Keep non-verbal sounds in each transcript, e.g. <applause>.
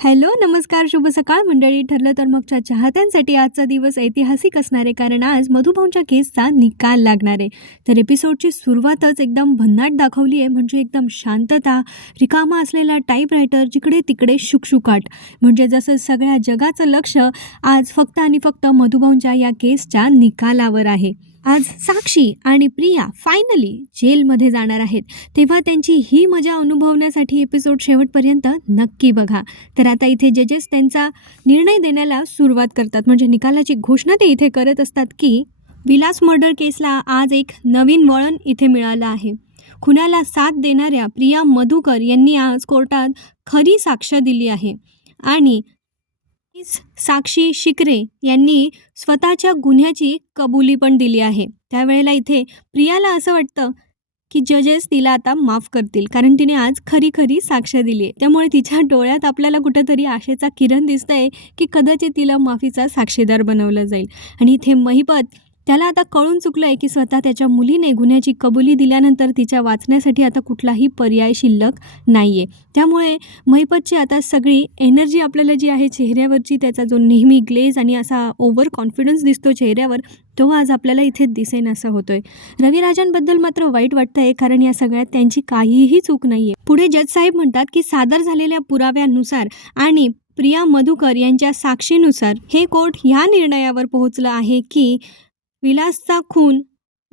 Hello नमस्कार शुभ सकाळ मंडळी. ठरलं तर मगच्या चाहत्यांसाठी आजचा दिवस ऐतिहासिक असणार आहे कारण आज मधुभाऊंच्या केसचा निकाल लागणार आहे. तर एपिसोडची सुरुवातच एकदम भन्नाट दाखवली आहे. म्हणजे एकदम शांतता रिकामा असलेला टाईपरायटर जिकडे तिकडे शुकशुकाट. म्हणजे जसं सगळ्या जगाचं लक्ष आज फक्त आणि फक्त मधुभाऊंच्या या केसच्या निकालावर आहे. आज साक्षी आणि प्रिया फायनली जेलमध्ये जाणार आहेत. तेव्हा त्यांची ही मजा अनुभवण्यासाठी एपिसोड शेवटपर्यंत नक्की बघा. तर आता इथे जजेस त्यांचा निर्णय देण्याला सुरुवात करतात म्हणजे निकालाची घोषणा ते इथे करत असतात की विलास मर्डर केसला आज एक नवीन वळण इथे मिळालं आहे. खुनाला साथ देणाऱ्या प्रिया मधुकर यांनी आज कोर्टात खरी साक्ष दिली आहे. आणि साक्षी शिकरे यांनी स्वतःच्या गुन्ह्याची कबुली पण दिली आहे. त्यावेळेला इथे प्रियाला असं वाटतं की जजेस तिला आता माफ करतील कारण तिने आज खरी खरी साक्ष दिली आहे. त्यामुळे तिच्या डोळ्यात आपल्याला कुठंतरी आशेचा किरण दिसतंय की कदाचित तिला माफीचा साक्षीदार बनवलं जाईल. आणि इथे महिपत त्याला आता कळून चुकलं आहे की स्वतः त्याच्या मुलीने गुन्ह्याची कबुली दिल्यानंतर तिच्या वाचण्यासाठी आता कुठलाही पर्याय शिल्लक नाही आहे त्यामुळे महिपतची आता सगळी एनर्जी आपल्याला जी आहे चेहऱ्यावरची त्याचा जो नेहमी ग्लेज आणि असा ओव्हर कॉन्फिडन्स दिसतो चेहऱ्यावर तो आज आपल्याला इथे दिसेन असं होतोय. रविराजांबद्दल मात्र वाईट वाटतंय कारण या सगळ्यात त्यांची काहीही चूक नाहीये. पुढे जज साहेब म्हणतात की सादर झालेल्या पुराव्यानुसार आणि प्रिया मधुकर यांच्या साक्षीनुसार हे कोर्ट ह्या निर्णयावर पोहोचलं आहे की विलासचा खून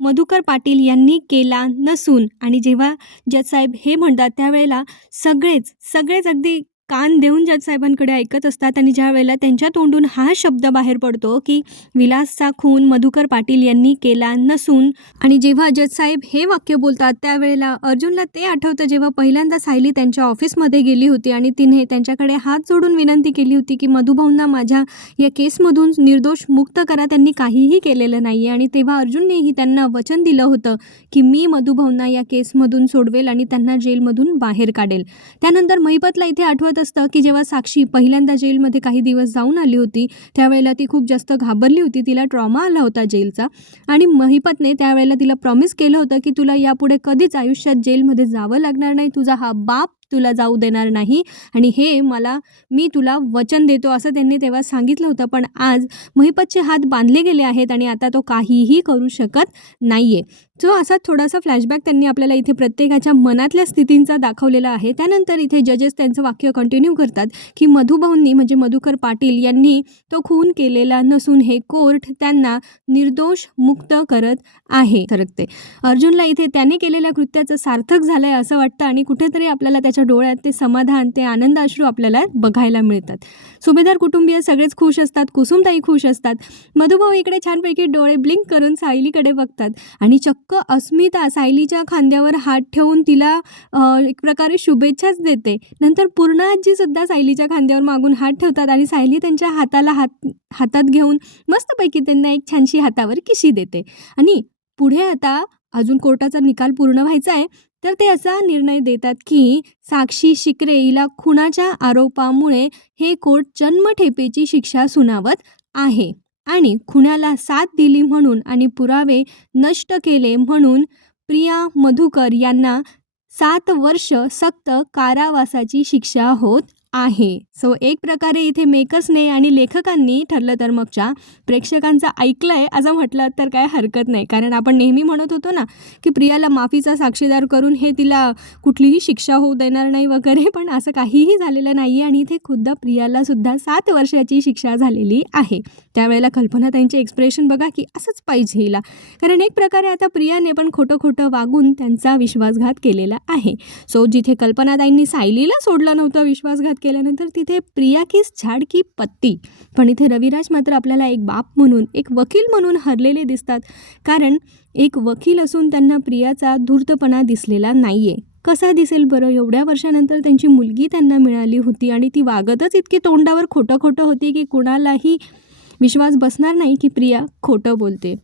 मधुकर पाटील यांनी केला नसून आणि जेव्हा जजसाहेब हे म्हणतात त्यावेळेला सगळेच सगळेच अगदी कान देऊन जज साहेबांकडे ऐकत असतात आणि ज्या वेळेला त्यांच्या तोंडून हा शब्द बाहेर पडतो की विलासचा खून मधुकर पाटील यांनी केला नसून आणि जेव्हा जज साहेब हे वाक्य बोलतात त्यावेळेला अर्जुनला ते आठवतं जेव्हा पहिल्यांदा सायली त्यांच्या ऑफिसमध्ये गेली होती आणि तिने त्यांच्याकडे हात जोडून विनंती केली होती की मधुभाऊंना माझ्या या केसमधून निर्दोष मुक्त करा त्यांनी काहीही केलेलं नाही आहे आणि तेव्हा अर्जुननेही त्यांना वचन दिलं होतं की मी मधुभाऊंना या केसमधून सोडवेल आणि त्यांना जेलमधून बाहेर काढेल. त्यानंतर महिपतला इथे आठवत असतं की जेव्हा साक्षी पहिल्यांदा जेलमध्ये काही दिवस जाऊन आली होती त्यावेळेला ती खूप जास्त घाबरली होती. तिला ट्रॉमा आला होता जेलचा. आणि महिपतने त्यावेळेला तिला प्रॉमिस केलं होतं की तुला यापुढे कधीच आयुष्यात जेलमध्ये जावं लागणार नाही. तुझा हा बाप तुला जाऊ देणार नाही. आणि हे मला मी तुला वचन देतो असं त्यांनी तेव्हा सांगितलं होतं. पण आज महिपतचे हात बांधले गेले आहेत आणि आता तो काहीही करू शकत नाही आहे जो असा थोडासा फ्लॅशबॅक त्यांनी आपल्याला इथे प्रत्येकाच्या मनातल्या स्थितींचा दाखवलेला आहे. त्यानंतर इथे जजेस त्यांचं वाक्य कंटिन्यू करतात की मधुभाऊंनी म्हणजे मधुकर पाटील यांनी तो खून केलेला नसून हे कोर्ट त्यांना निर्दोष मुक्त करत आहे. सरकते अर्जुनला इथे त्याने केलेल्या कृत्याचं सार्थक झालं आहे असं वाटतं आणि कुठेतरी आपल्याला त्याच्या डोळ्यात ते समाधान ते आनंद अश्रू आपल्याला बघायला मिळतात. सुभेदार कुटुंबीय सगळेच खुश असतात कुसुमताई खुश असतात. मधुभाऊ इकडे छानपैकी डोळे ब्लिंक करून सायलीकडे बघतात आणि चक्क अस्मिता सायलीच्या खांद्यावर हात ठेवून तिला एक प्रकारे शुभेच्छाच देते. नंतर पूर्ण आजीसुद्धा सायलीच्या खांद्यावर मागून हात ठेवतात आणि सायली त्यांच्या हाताला हात हातात घेऊन मस्तपैकी त्यांना एक छानशी हातावर किशी देते. आणि पुढे आता अजून कोर्टाचा निकाल पूर्ण व्हायचा आहे तर ते असा निर्णय देतात की साक्षी शिकरे हिला खुनाच्या आरोपामुळे हे कोर्ट जन्मठेपेची शिक्षा सुनावत आहे. आणि खुण्याला साथ दिली म्हणून आणि पुरावे नष्ट केले म्हणून प्रिया मधुकर यांना सात वर्ष सक्त कारावासाची शिक्षा होत आहे. सो एक प्रकारे इथे मेकर्सने आणि लेखकांनी ठरलं तर मगच्या प्रेक्षकांचं ऐकलं आहे असं म्हटलं तर काय हरकत नाही. कारण आपण नेहमी म्हणत होतो ना की प्रियाला माफीचा साक्षीदार करून हे तिला कुठलीही शिक्षा होऊ देणार नाही वगैरे पण असं काहीही झालेलं नाही आहे आणि इथे खुद्द प्रियाला सुद्धा सात वर्षाची शिक्षा झालेली आहे. त्यावेळेला कल्पना त्यांचे एक्सप्रेशन बघा की असंच पाहिजे हिला. कारण एक प्रकारे आता प्रियाने पण खोटं खोटं वागून त्यांचा विश्वासघात केलेला आहे. सो जिथे कल्पनाताईंनी सायलीला सोडलं नव्हतं विश्वासघात केल्यानंतर तिथे प्रिया किस झाड की पत्ती. पण इथे रविराज मात्र आपल्याला एक बाप म्हणून एक वकील म्हणून हरलेले दिसतात. कारण एक वकील असून त्यांना प्रियाचा धूर्तपणा दिसलेला नाही आहे कसा दिसेल बरं? एवढ्या वर्षानंतर त्यांची मुलगी त्यांना मिळाली होती आणि ती वागतच इतकी तोंडावर खोटं खोटं होती की कुणालाही विश्वास बसणार नाही की प्रिया खोटं बोलते.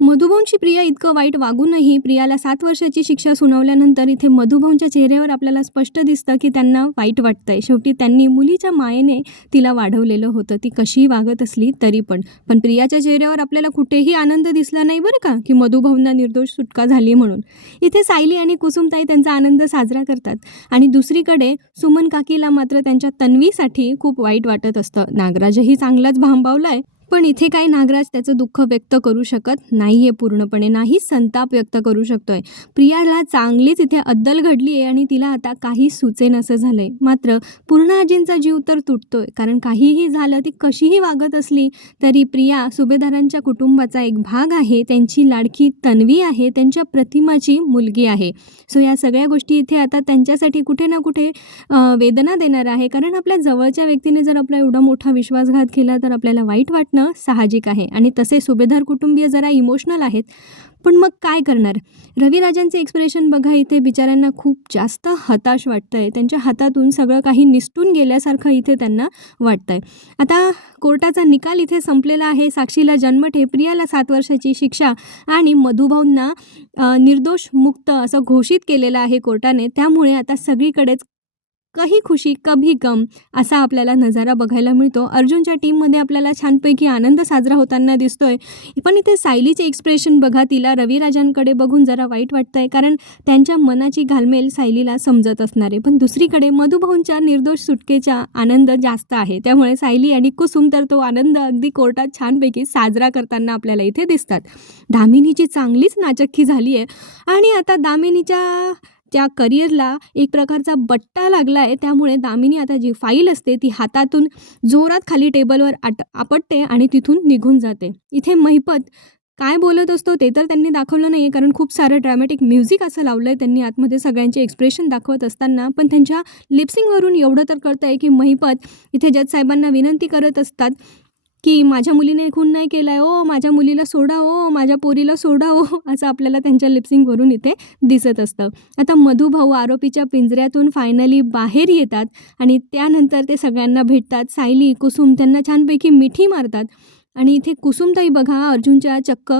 मधुभाऊंची प्रिया इतकं वाईट वागूनही प्रियाला सात वर्षाची शिक्षा सुनावल्यानंतर इथे मधुभाऊंच्या चेहऱ्यावर आपल्याला स्पष्ट दिसतं की त्यांना वाईट वाटतंय. शेवटी त्यांनी मुलीच्या मायेने तिला वाढवलेलं होतं. ती कशीही वागत असली तरी पण. पण प्रियाच्या चेहऱ्यावर आपल्याला कुठेही आनंद दिसला नाही बरं का की मधुभाऊंना निर्दोष सुटका झाली म्हणून. इथे सायली आणि कुसुमताई त्यांचा आनंद साजरा करतात. आणि दुसरीकडे सुमन काकीला मात्र त्यांच्या तन्वीसाठी खूप वाईट वाटत असतं. नागराजही चांगलाच भांबावलाय. पण इथे काही नागराज त्याचं दुःख व्यक्त करू शकत नाही आहे पूर्णपणे. नाही संताप व्यक्त करू शकतोय. प्रियाला चांगलीच इथे अद्दल घडली आहे आणि तिला आता काही सुचेन असं झालं आहे मात्र पूर्णाजींचा जीव तर तुटतोय. कारण काहीही झालं ती कशीही वागत असली तरी प्रिया सुभेदारांच्या कुटुंबाचा एक भाग आहे. त्यांची लाडकी तन्वी आहे. त्यांच्या प्रतिमाची मुलगी आहे. सो या सगळ्या गोष्टी इथे आता त्यांच्यासाठी कुठे ना कुठे वेदना देणार आहे. कारण आपल्या जवळच्या व्यक्तीने जर आपला एवढा मोठा विश्वासघात केला तर आपल्याला वाईट वाटणं साहजिक आहे. आणि तसे सुभेदार कुटुंबीय जरा इमोशनल आहेत. पण मग काय करणार? रविराजांचे एक्सप्रेशन बघा इथे बिचाऱ्यांना खूप जास्त हताश वाटतं आहे त्यांच्या हातातून सगळं काही निसटून गेल्यासारखं इथे त्यांना वाटतं आहे आता कोर्टाचा निकाल इथे संपलेला आहे. साक्षीला जन्मठे प्रियाला सात वर्षाची शिक्षा आणि मधुभाऊंना निर्दोष मुक्त असं घोषित केलेलं आहे कोर्टाने. त्यामुळे आता सगळीकडेच कही खुशी कभी गम असा आपल्याला नजारा बघायला मिळतो. अर्जुनच्या टीममध्ये आपल्याला छानपैकी आनंद साजरा होताना दिसतोय. पण इथे सायलीचे एक्सप्रेशन बघा तिला रविराजांकडे बघून जरा वाईट वाटतंय कारण त्यांच्या मनाची घालमेल सायलीला समजत असणार. आहे पण दुसरीकडे मधुभाऊंच्या निर्दोष सुटकेचा आनंद जास्त आहे. त्यामुळे सायली आणि कुसुम तर तो आनंद अगदी कोर्टात छानपैकी साजरा करताना आपल्याला इथे दिसतात. दामिनीची चांगलीच नाचक्की झाली आहे आणि आता दामिनीच्या त्या करिअरला एक प्रकारचा बट्टा लागला आहे. त्यामुळे दामिनी आता जी फाईल असते ती हातातून जोरात खाली टेबलवर आट आपटते आणि तिथून निघून जाते. इथे महिपत काय बोलत असतो ते तर त्यांनी दाखवलं नाही आहे कारण खूप सारं ड्रॅमॅटिक म्युझिक असं लावलं आहे त्यांनी आतमध्ये सगळ्यांचे एक्सप्रेशन दाखवत असताना. पण त्यांच्या लिप्सिंगवरून एवढं तर कळतं आहे की महिपत इथे जज साहेबांना विनंती करत असतात की माझ्या मुलीने खून नाही केला आहे ओ माझ्या मुलीला सोडा ओ माझ्या पोरीला सोडा ओ <laughs> असं आपल्याला त्यांच्या लिप्सिंगवरून इथे दिसत असतं. आता मधुभाऊ आरोपीच्या पिंजऱ्यातून फायनली बाहेर येतात आणि त्यानंतर ते सगळ्यांना भेटतात. सायली कुसुम त्यांना छानपैकी मिठी मारतात आणि इथे कुसुमताई बघा अर्जुनच्या चक्क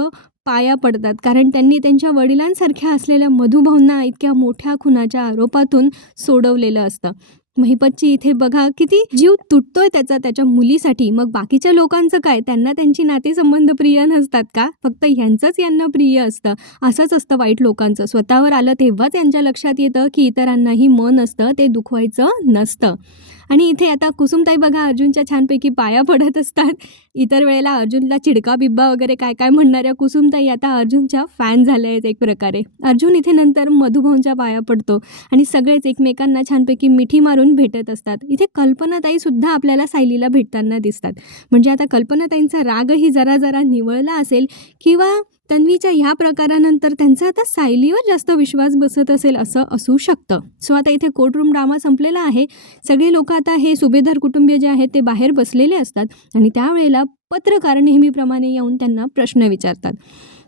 पाया पडतात. कारण त्यांनी त्यांच्या वडिलांसारख्या असलेल्या मधुभाऊंना इतक्या मोठ्या खुनाच्या आरोपातून सोडवलेलं असतं. महिपतची इथे बघा किती जीव तुटतोय त्याचा त्याच्या मुलीसाठी. मग बाकीच्या लोकांचं काय? त्यांना त्यांची नातेसंबंध प्रिय नसतात का? फक्त ह्यांचंच यांना प्रिय असतं. असंच असतं वाईट लोकांचं. स्वतःवर आलं तेव्हाच यांच्या लक्षात येतं की इतरांनाही मन असतं ते दुखवायचं नसतं. आणि इथे आता कुसुमताई बघा अर्जुनच्या छानपैकी पाया पडत असतात. इतर वेळेला अर्जुनला चिडका बिब्बा वगैरे काय काय म्हणणाऱ्या कुसुमताई आता अर्जुनच्या फॅन झाल्या आहेत एक प्रकारे. अर्जुन इथे नंतर मधुभाऊंच्या पाया पडतो आणि सगळेच एकमेकांना छानपैकी मिठी मारून भेटत असतात. इथे कल्पनाताई सुद्धा आपल्याला सायलीला भेटताना दिसतात. म्हणजे आता कल्पनाताईंचा रागही जरा जरा निवळला असेल किंवा तन्वीच्या ह्या प्रकारानंतर त्यांचा आता सायलीवर जास्त विश्वास बसत असेल असं असू शकतं. सो आता इथे कोर्टरूम ड्रामा संपलेला आहे. सगळे लोक आता हे सुभेदार कुटुंबीय जे आहेत ते बाहेर बसलेले असतात आणि त्यावेळेला पत्रकार नेहमीप्रमाणे येऊन त्यांना प्रश्न विचारतात.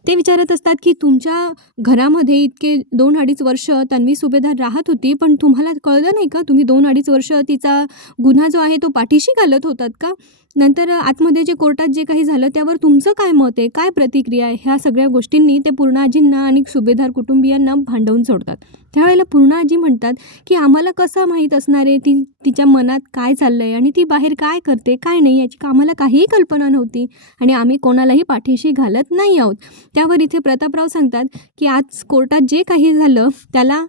ते विचारत असतात की तुमच्या घरामध्ये इतके दोन अडीच वर्ष तन्वी सुभेदार राहत होती पण तुम्हाला कळलं नाही का? तुम्ही दोन अडीच वर्ष तिचा गुन्हा जो आहे तो पाठीशी घालत होतात का? नंतर आतमध्ये जे कोर्टात जे काही झालं त्यावर तुमचं काय मत आहे? काय प्रतिक्रिया आहे? ह्या सगळ्या गोष्टींनी ते पूर्णाजींना आणि सुभेदार कुटुंबियांना भांडवून सोडतात. त्यावेळेला पूर्णाजी म्हणतात की आम्हाला कसं माहीत असणार आहे? ती तिच्या मनात काय चाललं आहे आणि ती बाहेर काय करते काय नाही याची आम्हाला काहीही कल्पना नव्हती. आणि आम्ही कोणालाही पाठीशी घालत नाही आहोत. त्यावर इथे प्रतापराव सांगतात की आज कोर्टात जे काही झालं त्याला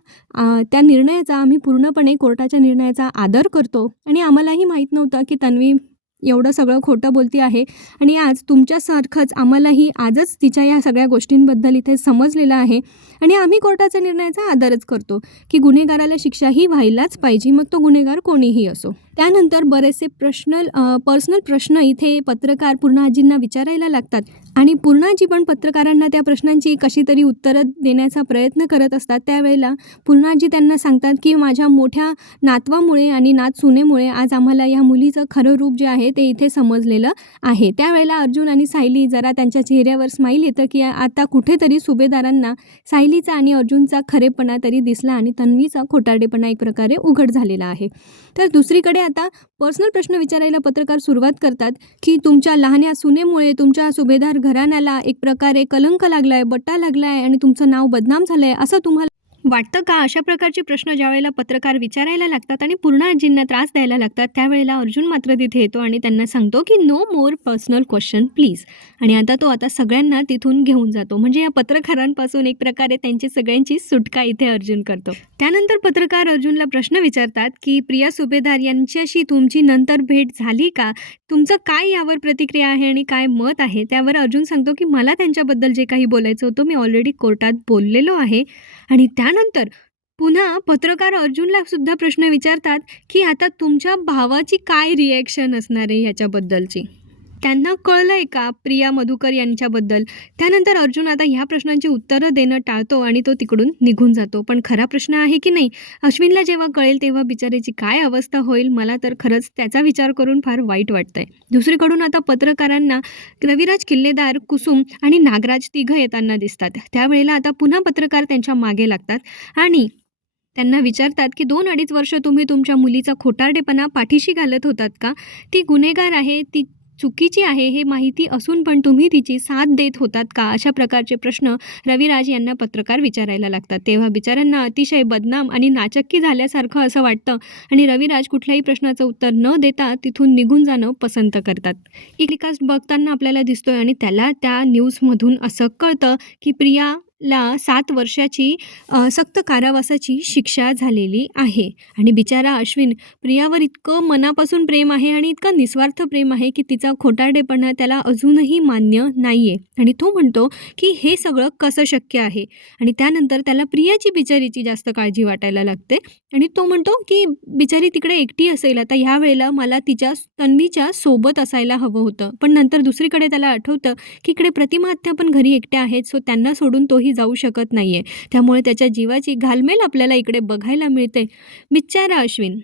त्या निर्णयाचा आम्ही पूर्णपणे कोर्टाच्या निर्णयाचा आदर करतो. आणि आम्हालाही माहीत नव्हतं की तन्वी एवढं सगळं खोटं बोलती आहे. आणि आज तुमच्यासारखंच आम्हालाही आजच तिच्या या सगळ्या गोष्टींबद्दल इथे समजलेलं आहे. आणि आम्ही कोर्टाच्या निर्णयाचा आदरच करतो की गुन्हेगाराला शिक्षा ही व्हायलाच पाहिजे मग तो गुन्हेगार कोणीही असो. त्यानंतर बरेचसे प्रश्नल पर्सनल प्रश्न इथे पत्रकार पूर्णाजींना विचारायला लागतात. आणि पूर्णाजी पण पत्रकारांना त्या प्रश्नांची कशी तरी उत्तरं देण्याचा प्रयत्न करत असतात. त्यावेळेला पूर्णाजी त्यांना सांगतात की माझ्या मोठ्या नातवामुळे आणि नात सुनेमुळे आज आम्हाला या मुलीचं खरं रूप जे आहे ते इथे समजलेलं आहे. त्यावेळेला अर्जुन आणि सायली जरा त्यांच्या चेहऱ्यावर स्माईल येतं की आता कुठेतरी सुभेदारांना सायलीचा आणि अर्जुनचा खरेपणा तरी दिसला आणि तन्वीचा खोटारडेपणा एक प्रकारे उघड झालेला आहे. तर दुसरीकडे आता पर्सनल प्रश्न विचारायला पत्रकार सुरुवात करतात की तुमच्या लहान्या सुनेमुळे तुमच्या सुभेदार घराण्याला एक प्रकारे कलंक लागला आहे बट्टा लागला आहे आणि तुमचं नाव बदनाम झालं आहे असं तुम्हाला वाटतं का अशा प्रकारचे प्रश्न ज्यावेळेला पत्रकार विचारायला लागतात आणि पूर्ण आजींना त्रास द्यायला लागतात त्यावेळेला अर्जुन मात्र तिथे येतो आणि त्यांना सांगतो की no more personal question please आणि आता तो आता सगळ्यांना तिथून घेऊन जातो. म्हणजे या पत्रकारांपासून एक प्रकारे त्यांची सगळ्यांची सुटका इथे अर्जुन करतो. त्यानंतर पत्रकार अर्जुनला प्रश्न विचारतात की प्रिया सुभेदार यांच्याशी तुमची नंतर भेट झाली का? तुमचं काय यावर प्रतिक्रिया आहे आणि काय मत आहे? त्यावर अर्जुन सांगतो की मला त्यांच्याबद्दल जे काही बोलायचं होतं मी ऑलरेडी कोर्टात बोललेलो आहे. आणि त्यानंतर पुन्हा पत्रकार अर्जुनला सुद्धा प्रश्न विचारतात की आता तुमच्या भावाची काय रिॲक्शन असणार आहे ह्याच्याबद्दलची? त्यांना कळलं आहे का प्रिया मधुकर यांच्याबद्दल? त्यानंतर अर्जुन आता ह्या प्रश्नांची उत्तरं देणं टाळतो आणि तो तिकडून निघून जातो. पण खरा प्रश्न आहे की नाही? अश्विनला जेव्हा कळेल तेव्हा बिचारेची काय अवस्था होईल? मला तर खरंच त्याचा विचार करून फार वाईट वाटतंय. दुसरीकडून आता पत्रकारांना रविराज किल्लेदार कुसुम आणि नागराज तिघं येताना दिसतात. त्यावेळेला आता पुन्हा पत्रकार त्यांच्या मागे लागतात आणि त्यांना विचारतात की दोन अडीच वर्ष तुम्ही तुमच्या मुलीचा खोटारडेपणा पाठीशी घालत होतात का? ती गुन्हेगार आहे ती चुकीची आहे हे माहिती असून पण तुम्ही तिची साथ देत होतात का? अशा प्रकारचे प्रश्न रविराज यांना पत्रकार विचारायला लागतात. तेव्हा बिचाऱ्यांना अतिशय बदनाम आणि नाचक्की झाल्यासारखं असं वाटतं आणि रविराज कुठल्याही प्रश्नाचं उत्तर न देता तिथून निघून जाणं पसंत करतात. इलिकास्ट बघताना आपल्याला दिसतोय आणि त्याला त्या न्यूजमधून असं कळतं की प्रिया ला सात वर्षाची सक्त कारावासाची शिक्षा झालेली आहे. आणि बिचारा अश्विन प्रियावर इतकं मनापासून प्रेम आहे आणि इतकं निस्वार्थ प्रेम आहे की तिचा खोटारडेपणा त्याला अजूनही मान्य नाही आहे आणि तो म्हणतो की हे सगळं कसं शक्य आहे? आणि त्यानंतर त्याला प्रियाची बिचारीची जास्त काळजी वाटायला लागते. आणि तो म्हणतो की बिचारी तिकडे एकटी असेल. आता ह्या वेळेला मला तिच्या तन्वीच्या सोबत असायला हवं होतं. पण नंतर दुसरीकडे त्याला आठवतं की इकडे प्रतिमा आत्या पण घरी एकट्या आहेत सो त्यांना सोडून तोही जाऊ शकत नाही आहे त्यामुळे त्याच्या जीवाची घालमेल आपल्याला इकडे बघायला मिळते. बिचारा अश्विन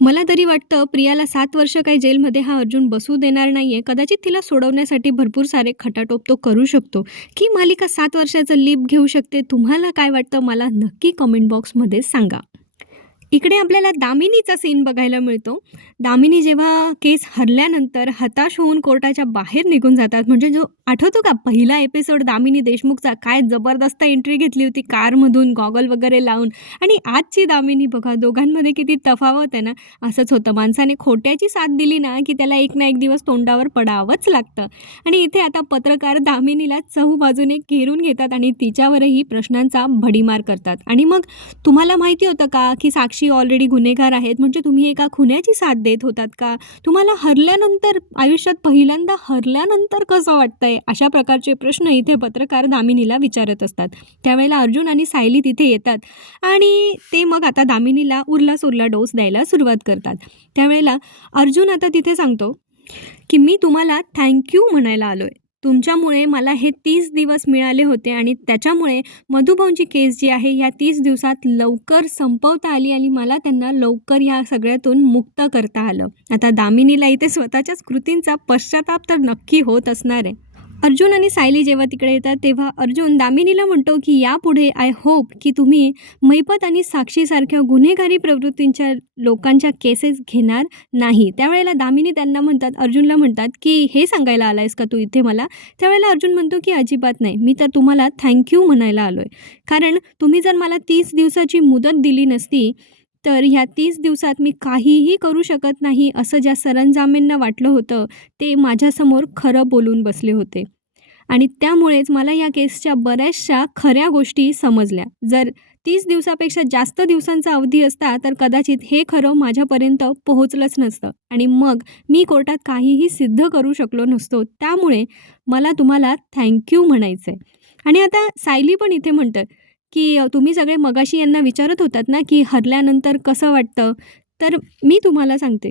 मला तरी वाटतं प्रियाला सात वर्ष काही जेलमध्ये हा अर्जुन बसू देणार नाही आहे कदाचित तिला सोडवण्यासाठी भरपूर सारे खटाटोप तो करू शकतो. की मालिका सात वर्षाचं लीप घेऊ शकते? तुम्हाला काय वाटतं? मला नक्की कमेंट बॉक्समध्ये सांगा. इकडे आपल्याला दामिनीचा सीन बघायला मिळतो. दामिनी जेव्हा केस हरल्यानंतर हताश होऊन कोर्टाच्या बाहेर निघून जातात. म्हणजे जो आठवतो का? पहिला एपिसोड दामिनी देशमुखचा काय जबरदस्त एंट्री घेतली होती कारमधून गॉगल वगैरे लावून. आणि आजची दामिनी बघा दोघांमध्ये किती तफावत आहे ना? असंच होतं. माणसाने खोट्याची साथ दिली ना की त्याला एक ना एक दिवस तोंडावर पडावंच लागतं. आणि इथे आता पत्रकार दामिनीला चहूबाजूने घेरून घेतात आणि तिच्यावरही प्रश्नांचा भडीमार करतात. आणि मग तुम्हाला माहिती होतं का की साक्षी ऑलरेडी गुन्हेगार आहेत म्हणजे तुम्ही एका खुन्याची साथ देत होतात का? तुम्हाला हरल्यानंतर आयुष्यात पहिल्यांदा हरल्यानंतर कसं वाटतंय? अशा प्रकारचे प्रश्न इथे पत्रकार दामिनीला विचारत असतात. त्यावेळेला अर्जुन आणि सायली तिथे येतात आणि ते मग आता दामिनीला उरला सुरला डोस द्यायला सुरुवात करतात. त्यावेळेला अर्जुन आता तिथे सांगतो की मी तुम्हाला थँक्यू म्हणायला आलो आहे तुमच्यामुळे मला हे तीस दिवस मिळाले होते आणि त्याच्यामुळे मधुभाऊंची केस जी आहे ह्या तीस दिवसात लवकर संपवता आली आणि मला त्यांना लवकर ह्या सगळ्यातून मुक्त करता आलं. आता दामिनीला इथे स्वतःच्याच कृतींचा पश्चाताप तर नक्की होत असणार आहे. अर्जुन आणि सायली जेव्हा तिकडे येतात तेव्हा अर्जुन दामिनीला म्हणतो की यापुढे आय होप की तुम्ही मैपत आणि साक्षीसारख्या गुन्हेगारी प्रवृत्तींच्या लोकांच्या केसेस घेणार नाही. त्यावेळेला दामिनी त्यांना म्हणतात अर्जुनला म्हणतात की हे सांगायला आलायस का तू इथे मला? त्यावेळेला अर्जुन म्हणतो की अजिबात नाही. मी तर तुम्हाला थँक्यू म्हणायला आलो आहे कारण तुम्ही जर मला तीस दिवसाची मुदत दिली नसती तर ह्या तीस दिवसात मी काहीही करू शकत नाही असं ज्या सरंजामेंना वाटलं होतं ते माझ्यासमोर खरं बोलून बसले होते. आणि त्यामुळेच मला या केसच्या बऱ्याचशा खऱ्या गोष्टी समजल्या. जर तीस दिवसापेक्षा जास्त दिवसांचा अवधी असता तर कदाचित हे खरं माझ्यापर्यंत पोहोचलंच नसतं. आणि मग मी कोर्टात काहीही सिद्ध करू शकलो नसतो. त्यामुळे मला तुम्हाला थँक्यू म्हणायचं आहे आणि आता सायली पण इथे म्हणतं की तुम्ही सगळे मगाशी यांना विचारत होतात ना की हरल्यानंतर कसं वाटतं? तर मी तुम्हाला सांगते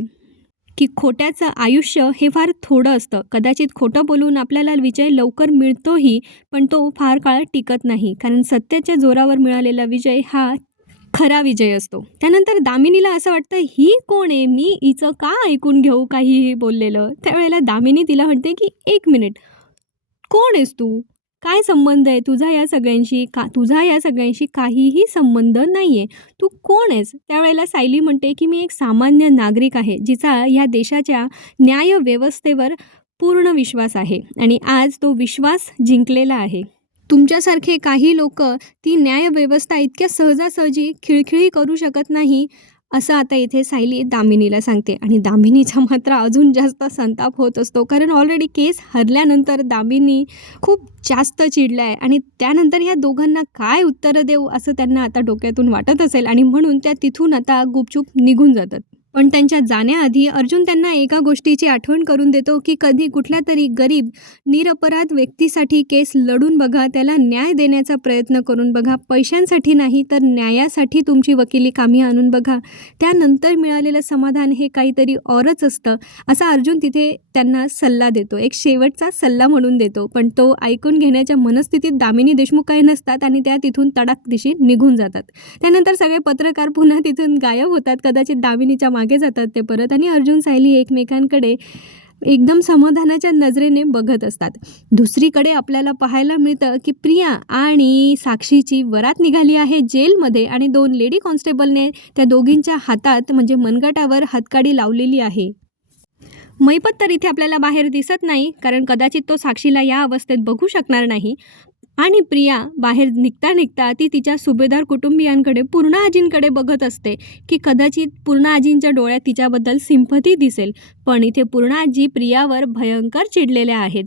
की खोट्याचं आयुष्य हे फार थोडं असतं. कदाचित खोटं बोलून आपल्याला विजय लवकर मिळतोही पण तो फार काळ टिकत नाही. कारण सत्याच्या जोरावर मिळालेला विजय हा खरा विजय असतो. त्यानंतर दामिनीला असं वाटतं ही कोण आहे? मी हिचं का ऐकून घेऊ काहीही बोललेलं? त्यावेळेला दामिनी तिला म्हणते की एक मिनिट. कोण आहेस तू? काय संबंध आहे? तुझा या सगळ्यांशी का तुझा या सगळ्यांशी काहीही संबंध नाही आहे तू कोण आहेस? त्यावेळेला सायली म्हणते की मी एक सामान्य नागरिक आहे जिचा या देशाच्या न्यायव्यवस्थेवर पूर्ण विश्वास आहे आणि आज तो विश्वास जिंकलेला आहे. तुमच्यासारखे काही लोक ती न्यायव्यवस्था इतक्या सहजासहजी खिळखिळी करू शकत नाही असं आता इथे सायली दामिनीला सांगते. आणि दामिनीचा मात्र अजून जास्त संताप होत असतो. कारण ऑलरेडी केस हरल्यानंतर दामिनी खूप जास्त चिडला आहे आणि त्यानंतर ह्या दोघांना काय उत्तरं देऊ असं त्यांना आता डोक्यातून वाटत असेल. आणि म्हणून त्या तिथून आता गुपचूप निघून जातात. पण त्यांच्या जाण्याआधी अर्जुन त्यांना एका गोष्टीची आठवण करून देतो की कधी कुठल्या तरी गरीब निरपराध व्यक्तीसाठी केस लढून बघा त्याला न्याय देण्याचा प्रयत्न करून बघा. पैशांसाठी नाही तर न्यायासाठी तुमची वकिली कामी आणून बघा. त्यानंतर मिळालेलं समाधान हे काहीतरी औरच असतं असा अर्जुन तिथे त्यांना सल्ला देतो. एक शेवटचा सल्ला म्हणून देतो पण तो ऐकून घेण्याच्या मनस्थितीत दामिनी देशमुख काही नसतात आणि त्या तिथून तडाक दिशी निघून जातात. त्यानंतर सगळे पत्रकार पुन्हा तिथून गायब होतात. कदाचित दामिनीच्या मागे जातात ते परत आणि अर्जुन सायली एकमेकांकडे एकदम समाधानाच्या नजरेने बघत असतात. दुसरीकडे आपल्याला पाहायला मिळतं की प्रिया आणि साक्षीची वरात निघाली आहे जेलमध्ये आणि दोन लेडी कॉन्स्टेबलने त्या दोघींच्या हातात म्हणजे मनगटावर हातकाडी लावलेली आहे. मैपत तर इथे आपल्याला बाहेर दिसत नाही कारण कदाचित तो साक्षीला या अवस्थेत बघू शकणार नाही. आणि प्रिया बाहेर निघता निघता ती तिच्या सुभेदार कुटुंबियांकडे पूर्ण आजींकडे बघत असते की कदाचित पूर्ण आजींच्या डोळ्यात तिच्याबद्दल सिंपथी दिसेल. पण इथे पूर्ण आजी प्रियावर भयंकर चिडलेल्या आहेत.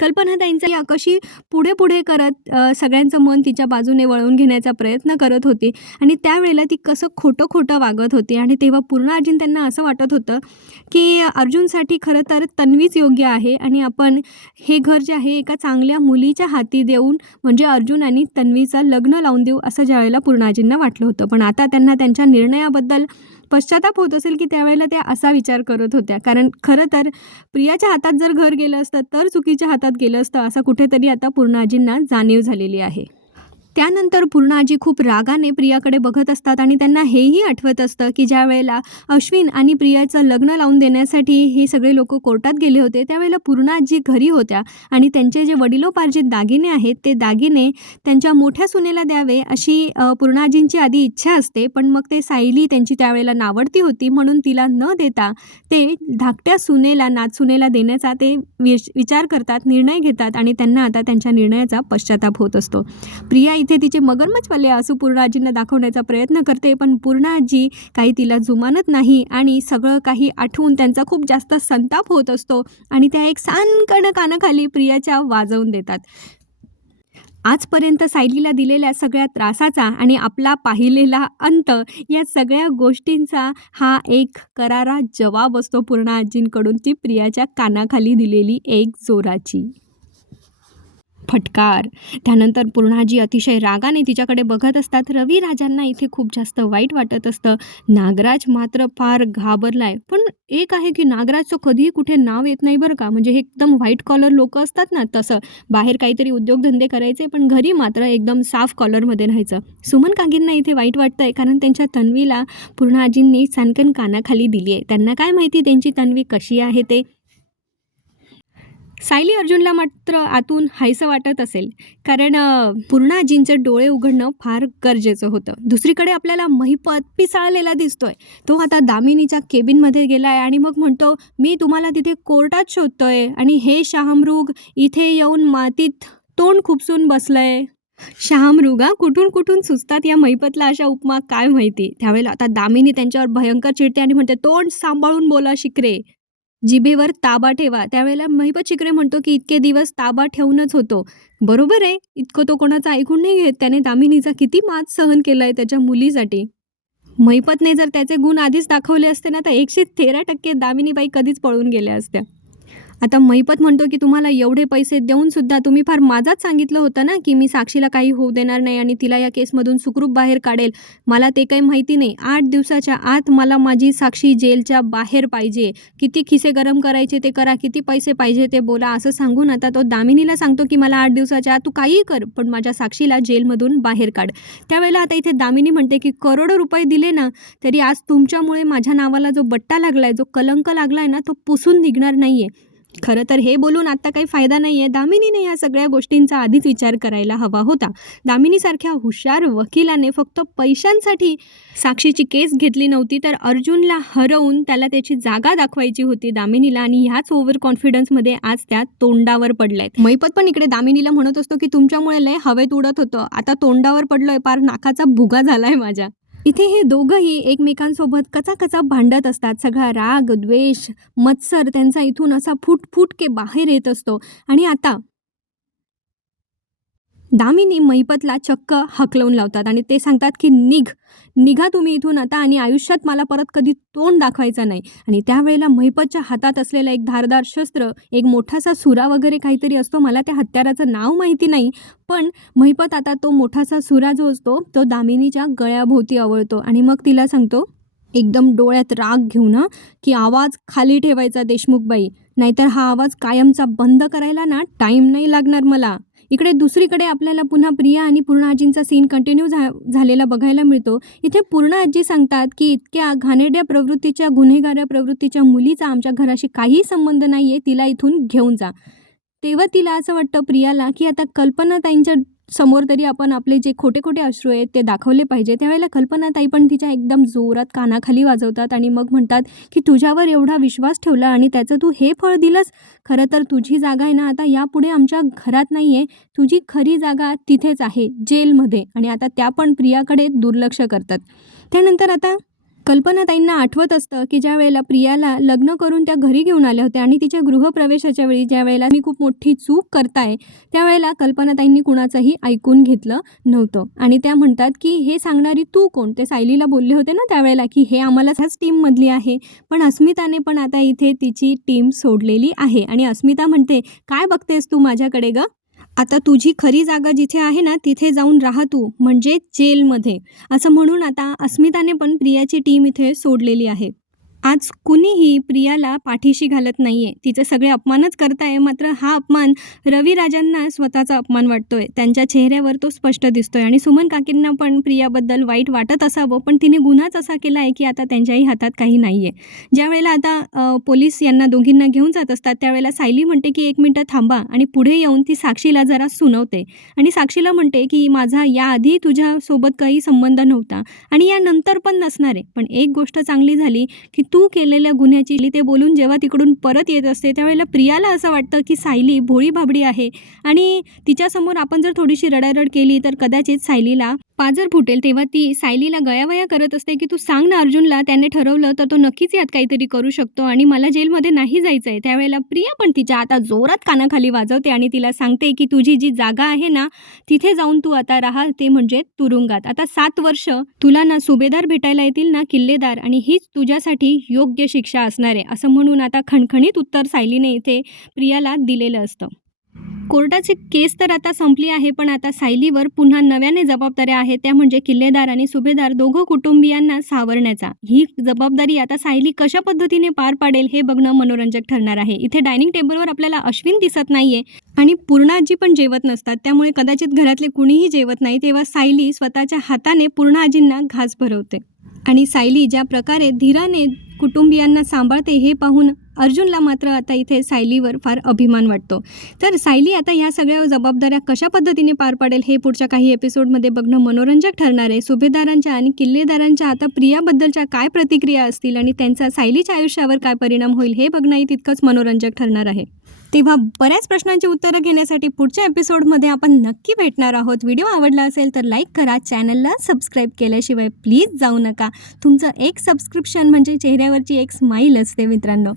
कल्पनाताईंचा या कशी पुढे पुढे करत सगळ्यांचं मन तिच्या बाजूने वळवून घेण्याचा प्रयत्न करत होती आणि त्यावेळेला ती कसं खोटं खोटं वागत होती आणि तेव्हा पूर्ण आजीन त्यांना असं वाटत होतं की अर्जुनसाठी खरं तर तन्वीच योग्य आहे आणि आपण हे घर जे आहे एका चांगल्या मुलीच्या हाती देऊन म्हणजे अर्जुन आणि तन्वीचं लग्न लावून देऊ असं ज्यावेळेला पूर्णाजींना वाटलं होतं. पण आता त्यांना त्यांच्या निर्णयाबद्दल पश्चाताप होत असेल की त्यावेळेला त्या असा विचार करत होत्या. कारण खरं तर प्रियाच्या हातात जर घर गेलं असतं तर चुकीच्या हातात गेलं असतं असं कुठेतरी आता पूर्णाजींना जाणीव झालेली आहे. त्यानंतर पूर्णाजी खूप रागाने प्रियाकडे बघत असतात आणि त्यांना हेही आठवत असतं की ज्या वेळेला अश्विन आणि प्रियाचं लग्न लावून देण्यासाठी हे सगळे लोक कोर्टात गेले होते त्यावेळेला पूर्णाजी घरी होत्या आणि त्यांचे जे वडिलोपार्जित दागिने आहेत ते दागिने त्यांच्या मोठ्या सुनेला द्यावे अशी पूर्णाजींची आधी इच्छा असते पण मग ते सायली त्यांची त्यावेळेला नावडती होती म्हणून तिला न देता ते धाकट्या सुनेला नातसुनेला देण्याचा ते विचार करतात निर्णय घेतात आणि त्यांना आता त्यांच्या निर्णयाचा पश्चाताप होत असतो. प्रिया इथे तिचे मगरमच्छवाले असू पूर्णाजींना दाखवण्याचा प्रयत्न करते पण पूर्णाजी काही तिला जुमानत नाही आणि सगळं काही आठवून त्यांचा खूप जास्त संताप होत असतो आणि त्या एक सानकण कानाखाली प्रियाच्या वाजवून देतात. आजपर्यंत सायलीला दिलेल्या सगळ्या त्रासाचा आणि आपला पाहिलेला अंत या सगळ्या गोष्टींचा हा एक करारा जवाब असतो पूर्ण आजींकडून ती प्रियाच्या कानाखाली दिलेली एक जोराची. फटकार. त्यानंतर पूर्णाजी अतिशय रागाने तिच्याकडे बघत असतात. रवी राजांना इथे खूप जास्त वाईट वाटत असतं. नागराज मात्र फार घाबरलाय. पण एक आहे की नागराजचं कधीही कुठे नाव येत नाही बरं का. म्हणजे हे एकदम व्हाईट कॉलर लोक असतात ना तसं. बाहेर काहीतरी उद्योगधंदे करायचे पण घरी मात्र एकदम साफ कॉलरमध्ये राहायचं. सुमन कागींना इथे वाईट वाटतंय कारण त्यांच्या तन्वीला पूर्णाजींनी सनकन कानाखाली दिली आहे त्यांना काय माहिती त्यांची तन्वी कशी आहे ते? सायली अर्जुनला मात्र आतून हायसं वाटत असेल. कारण पूर्णाजींचे आजींचे डोळे उघडणं फार गरजेचं होतं. दुसरीकडे आपल्याला महिपत पिसाळलेला दिसतोय. तो आता दामिनीच्या केबिनमध्ये गेलाय आणि मग म्हणतो मी तुम्हाला तिथे कोर्टात शोधतोय आणि हे शहामृग इथे येऊन मातीत तोंड खुपसून बसलंय. शहामृगा कुठून कुठून सुचतात या महिपतला अशा उपमा? काय माहिती? त्यावेळेला आता दामिनी त्यांच्यावर भयंकर चिडते आणि म्हणते तोंड सांभाळून बोला शिकरे. जिभेवर ताबा ठेवा. त्यावेळेला महिपत शिकरे म्हणतो की इतके दिवस ताबा ठेवूनच होतो. बरोबर आहे. इतकं तो कोणाचं ऐकून नाही घेत. त्याने दामिनीचा किती मात सहन केलाय त्याच्या मुलीसाठी. महिपतने जर त्याचे गुण आधीच दाखवले असते ना तर एकशे तेरा टक्के दामिनीबाई कधीच पळून गेल्या असत्या. आता महिपत म्हणतो की तुम्हाला एवढे पैसे देऊन सुद्धा तुम्ही फार माझाच सांगितलं होतं ना की मी साक्षीला काही होऊ देणार नाही आणि तिला या केसमधून सुखरूप बाहेर काढेल. मला ते काही माहिती नाही. आठ दिवसाच्या आत मला माझी साक्षी जेलच्या बाहेर पाहिजे. किती खिसे गरम करायचे ते करा किती पैसे पाहिजे ते बोला असं सांगून आता तो दामिनीला सांगतो की मला आठ दिवसाच्या आत तू काहीही कर पण माझ्या साक्षीला जेलमधून बाहेर काढ. त्यावेळेला आता इथे दामिनी म्हणते की करोडो रुपये दिले ना तरी आज तुमच्यामुळे माझ्या नावाला जो बट्टा लागलाय जो कलंक लागलाय ना तो पुसून निघणार नाही आहे खरं तर हे बोलून आत्ता काही फायदा नाही आहे दामिनीने या सगळ्या गोष्टींचा आधीच विचार करायला हवा होता. दामिनीसारख्या हुशार वकिलाने फक्त पैशांसाठी साक्षीची केस घेतली नव्हती तर अर्जुनला हरवून त्याला त्याची जागा दाखवायची होती दामिनीला आणि ह्याच ओव्हर कॉन्फिडन्समध्ये आज त्या तोंडावर पडलायत. मैपत पण इकडे दामिनीला म्हणत असतो की तुमच्यामुळे लय हवेत उडत होतं. आता तोंडावर पडलोय पार नाकाचा भुगा झालाय माझ्या. इथे हे दोघंही एकमेकांसोबत कचाकचा भांडत असतात. सगळा राग द्वेष मत्सर त्यांचा इथून असा फुट के बाहेर येत असतो. आणि आता दामिनी मैपतला चक्क हकलवून लावतात आणि ते सांगतात की निघ निघा तुम्ही इथून आता आणि आयुष्यात मला परत कधी तोंड दाखवायचं नाही. आणि त्यावेळेला मैपतच्या हातात असलेलं एक धारदार शस्त्र एक मोठासा सुरा वगैरे काहीतरी असतो. मला त्या हत्याराचं नाव माहिती नाही पण महिपत आता तो मोठासा सुरा जो असतो तो दामिनीच्या गळ्याभोवती आवळतो आणि मग तिला सांगतो एकदम डोळ्यात राग घेऊन की आवाज खाली ठेवायचा देशमुखबाई. नाहीतर हा आवाज कायमचा बंद करायला ना टाईम नाही लागणार मला. इकडे दुसरीकडे आपल्याला पुन्हा प्रिया आणि पूर्ण आजींचा सीन कंटिन्यू झा झालेला बघायला मिळतो. इथे पूर्ण आजी सांगतात की इतक्या घाणेरड्या प्रवृत्तीच्या गुन्हेगाऱ्या प्रवृत्तीच्या मुलीचा आमच्या घराशी काही संबंध नाही आहे तिला इथून घेऊन जा. तेव्हा तिला असं वाटतं प्रियाला की आता कल्पनाताईंच्या समोर तरी आपण आपले जे खोटे खोटे अश्रू आहेत ते दाखवले पाहिजे. त्यावेळेला कल्पनाताई पण तिच्या एकदम जोरात कानाखाली वाजवतात आणि मग म्हणतात की तुझ्यावर एवढा विश्वास ठेवला आणि त्याचं तू हे फळ दिलंस? खरं तर तुझी जागा आहे ना आता यापुढे आमच्या घरात नाही आहे तुझी खरी जागा तिथेच आहे जेलमध्ये. आणि आता त्या पण प्रियाकडे दुर्लक्ष करतात. त्यानंतर आता कल्पनाताईंना आठवत असतं की ज्या वेळेला प्रियाला लग्न करून त्या घरी घेऊन आल्या होत्या आणि तिच्या गृहप्रवेशाच्या वेळी ज्या वेळेला मी खूप मोठी चूक करताय त्यावेळेला कल्पनाताईंनी कुणाचंही ऐकून घेतलं नव्हतं. आणि त्या म्हणतात की हे सांगणारी तू कोण? ते सायलीला बोलले होते ना त्यावेळेला की हे आम्हाला ह्याच टीममधली आहे. पण अस्मिताने पण आता इथे तिची टीम सोडलेली आहे. आणि अस्मिता म्हणते काय बघतेस तू माझ्याकडे ग? आता तुझी खरी जागा जिथे आहे ना तिथे जाऊन राहा तू म्हणजे जेलमध्ये. असं म्हणून आता अस्मिताने पण प्रियाची टीम इथे सोडलेली आहे. आज कुणीही प्रियाला पाठीशी घालत नाही आहे तिचे सगळे अपमानच करताय मात्र हा अपमान रविराजांना स्वतःचा अपमान वाटतोय. त्यांच्या चेहऱ्यावर तो स्पष्ट दिसतोय आणि सुमन काकींना पण प्रियाबद्दल वाईट वाटत असावं पण तिने गुन्हाच असा केला आहे की आता त्यांच्याही हातात काही नाही आहे ज्या वेळेला आता पोलीस यांना दोघींना घेऊन जात असतात त्यावेळेला सायली म्हणते की एक मिनटं थांबा आणि पुढे येऊन ती साक्षीला जरा सुनवते. आणि साक्षीला म्हणते की माझा याआधी तुझ्यासोबत काही संबंध नव्हता आणि यानंतर पण नसणार. आहे पण एक गोष्ट चांगली झाली की तू तू केलेल्या गुन्ह्याची ते बोलून जेव्हा तिकडून परत येत असते त्यावेळेला प्रियाला असं वाटतं की सायली भोळी भाबडी आहे. आणि तिच्यासमोर आपण जर थोडीशी रडारड केली तर कदाचित सायलीला पाजर फुटेल. तेव्हा ती सायलीला गयावया करत असते की तू सांग ना अर्जुनला त्याने ठरवलं तर तो नक्कीच यात काहीतरी करू शकतो आणि मला जेलमध्ये नाही जायचं आहे त्यावेळेला प्रिया पण तिच्या आता जोरात कानाखाली वाजवते आणि तिला सांगते की तुझी जी जागा आहे ना तिथे जाऊन तू आता राहा. ते म्हणजे तुरुंगात. आता सात वर्ष तुला ना सुभेदार भेटायला येतील ना किल्लेदार आणि हीच तुझ्यासाठी योग्य शिक्षा असणार आहे असं म्हणून आता खणखणीत उत्तर सायलीने इथे प्रियाला दिलेलं असतं. कोर्टाची केस तर आता संपली आहे पण आता सायलीवर पुन्हा नव्याने जबाबदाऱ्या आहेत त्या म्हणजे किल्लेदार आणि सुभेदार दोघं कुटुंबियांना सावरण्याचा. ही जबाबदारी आता सायली कशा पद्धतीने पार पाडेल हे बघणं मनोरंजक ठरणार आहे. इथे डायनिंग टेबलवर आपल्याला अश्विन दिसत नाहीये आणि पूर्णाजी पण जेवत नसतात त्यामुळे कदाचित घरातले कुणीही जेवत नाही तेव्हा सायली स्वतःच्या हाताने पूर्णाजींना घास भरवते. आणि सायली ज्या प्रकारे धीराने कुटुंबियांना सांभाळते हे पाहून अर्जुनला मात्र आता इथे सायलीवर फार अभिमान वाटतो. तर सायली आता ह्या सगळ्या जबाबदाऱ्या कशा पद्धतीने पार पाडेल हे पुढच्या काही एपिसोडमध्ये बघणं मनोरंजक ठरणार आहे. सुभेदारांच्या आणि किल्लेदारांच्या आता प्रियाबद्दलच्या काय प्रतिक्रिया असतील आणि त्यांचा सायलीच्या आयुष्यावर काय परिणाम होईल हे बघणंही तितकंच मनोरंजक ठरणार आहे. तेव्हा बऱ्याच प्रश्नांची उत्तरं घेण्यासाठी पुढच्या एपिसोडमध्ये आपण नक्की भेटणार आहोत. व्हिडिओ आवडला असेल तर लाईक करा चॅनलला सबस्क्राईब केल्याशिवाय प्लीज जाऊ नका. तुमचं एक सबस्क्रिप्शन म्हणजे चेहऱ्यावरची एक स्माईल असते मित्रांनो.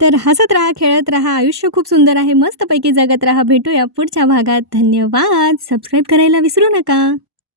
तर हसत राहा खेळत राहा आयुष्य खूप सुंदर आहे. मस्तपैकी जगत राहा. भेटूया पुढच्या भागात. धन्यवाद. सबस्क्राईब करायला विसरू नका.